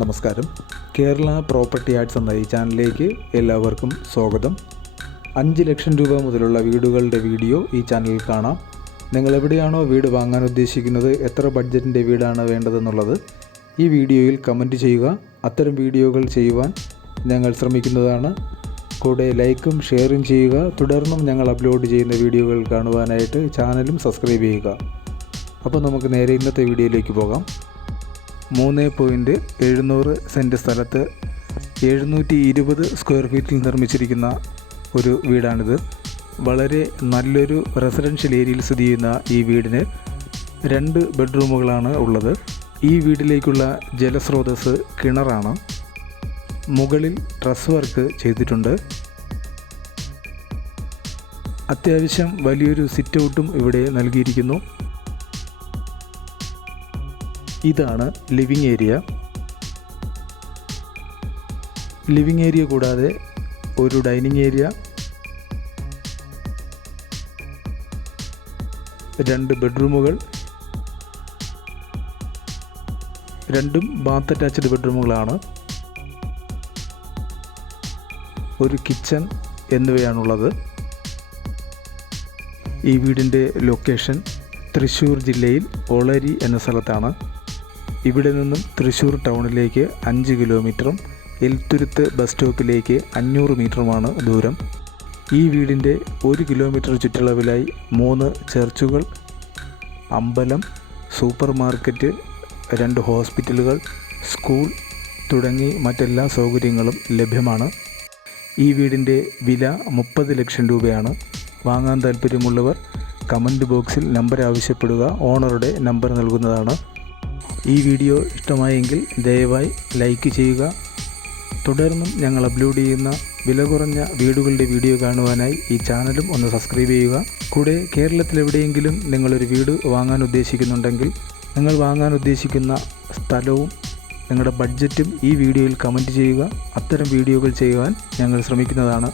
നമസ്കാരം. Kerala property arts എന്ന ഈ ചാനലിലേക്ക് എല്ലാവർക്കും സ്വാഗതം. 5 ലക്ഷം രൂപ മുതലുള്ള വീടുകളുടെ വീഡിയോ ഈ ചാനലിൽ കാണാം. നിങ്ങൾ എവിടെയാണോ വീട് വാങ്ങാൻ ഉദ്ദേശിക്കുന്നത്, എത്ര ബഡ്ജറ്റിൻ്റെ വീടാണ് വേണ്ടതെന്നുള്ളത് ഈ വീഡിയോയിൽ കമൻറ്റ് ചെയ്യുക. അത്തരം വീഡിയോകൾ ചെയ്യുവാൻ ഞങ്ങൾ ശ്രമിക്കുന്നതാണ്. കൂടെ ലൈക്കും ഷെയറും ചെയ്യുക. തുടർന്നും ഞങ്ങൾ അപ്ലോഡ് ചെയ്യുന്ന വീഡിയോകൾ കാണുവാനായിട്ട് ചാനലും സബ്സ്ക്രൈബ് ചെയ്യുക. അപ്പോൾ നമുക്ക് നേരെ ഇന്നത്തെ വീഡിയോയിലേക്ക് പോകാം. 3.700 സെൻറ്റ് സ്ഥലത്ത് 720 സ്ക്വയർ ഫീറ്റിൽ നിർമ്മിച്ചിരിക്കുന്ന ഒരു വീടാണിത്. വളരെ നല്ലൊരു റെസിഡൻഷ്യൽ ഏരിയയിൽ സ്ഥിതി ചെയ്യുന്ന ഈ വീടിന് 2 ബെഡ്റൂമുകളാണ് ഉള്ളത്. ഈ വീട്ടിലേക്കുള്ള ജലസ്രോതസ് കിണറാണ്. മുകളിൽ ട്രസ് വർക്ക് ചെയ്തിട്ടുണ്ട്. അത്യാവശ്യം വലിയൊരു സിറ്റ് ഔട്ടും ഇവിടെ നൽകിയിരിക്കുന്നു. ഇതാണ് ലിവിങ് ഏരിയ. ലിവിങ് ഏരിയ കൂടാതെ ഒരു ഡൈനിങ് ഏരിയ, 2 ബെഡ്റൂമുകൾ, 2 ബാത്ത് അറ്റാച്ച്ഡ് ബെഡ്റൂമുകളാണ്, ഒരു കിച്ചൺ എന്നിവയാണുള്ളത്. ഈ വീടിൻ്റെ ലൊക്കേഷൻ തൃശ്ശൂർ ജില്ലയിൽ ഒളരി എന്ന സ്ഥലത്താണ്. ഇവിടെ നിന്നും തൃശ്ശൂർ ടൗണിലേക്ക് 5 കിലോമീറ്ററും എൽത്തുരുത്ത് ബസ് സ്റ്റോപ്പിലേക്ക് 500 മീറ്ററുമാണ് ദൂരം. ഈ വീടിൻ്റെ 1 കിലോമീറ്റർ ചുറ്റളവിലായി 3 ചർച്ചുകൾ, അമ്പലം, സൂപ്പർ മാർക്കറ്റ്, 2 ഹോസ്പിറ്റലുകൾ, സ്കൂൾ തുടങ്ങി മറ്റെല്ലാ സൗകര്യങ്ങളും ലഭ്യമാണ്. ഈ വീടിൻ്റെ വില 30 ലക്ഷം രൂപയാണ്. വാങ്ങാൻ താല്പര്യമുള്ളവർ കമൻറ്റ് ബോക്സിൽ നമ്പർ ആവശ്യപ്പെടുക. ഓണറുടെ നമ്പർ നൽകുന്നതാണ്. ഈ വീഡിയോ ഇഷ്ടമായെങ്കിൽ ദയവായി ലൈക്ക് ചെയ്യുക. തുടർന്നും ഞങ്ങൾ അപ്ലോഡ് ചെയ്യുന്ന വില കുറഞ്ഞ വീടുകളുടെ വീഡിയോ കാണുവാനായി ഈ ചാനലും ഒന്ന് സബ്സ്ക്രൈബ് ചെയ്യുക. കൂടെ കേരളത്തിലെവിടെയെങ്കിലും നിങ്ങളൊരു വീട് വാങ്ങാൻ ഉദ്ദേശിക്കുന്നുണ്ടെങ്കിൽ നിങ്ങൾ വാങ്ങാൻ ഉദ്ദേശിക്കുന്ന സ്ഥലവും നിങ്ങളുടെ ബഡ്ജറ്റും ഈ വീഡിയോയിൽ കമൻറ്റ് ചെയ്യുക. അത്തരം വീഡിയോകൾ ചെയ്യുവാൻ ഞങ്ങൾ ശ്രമിക്കുന്നതാണ്.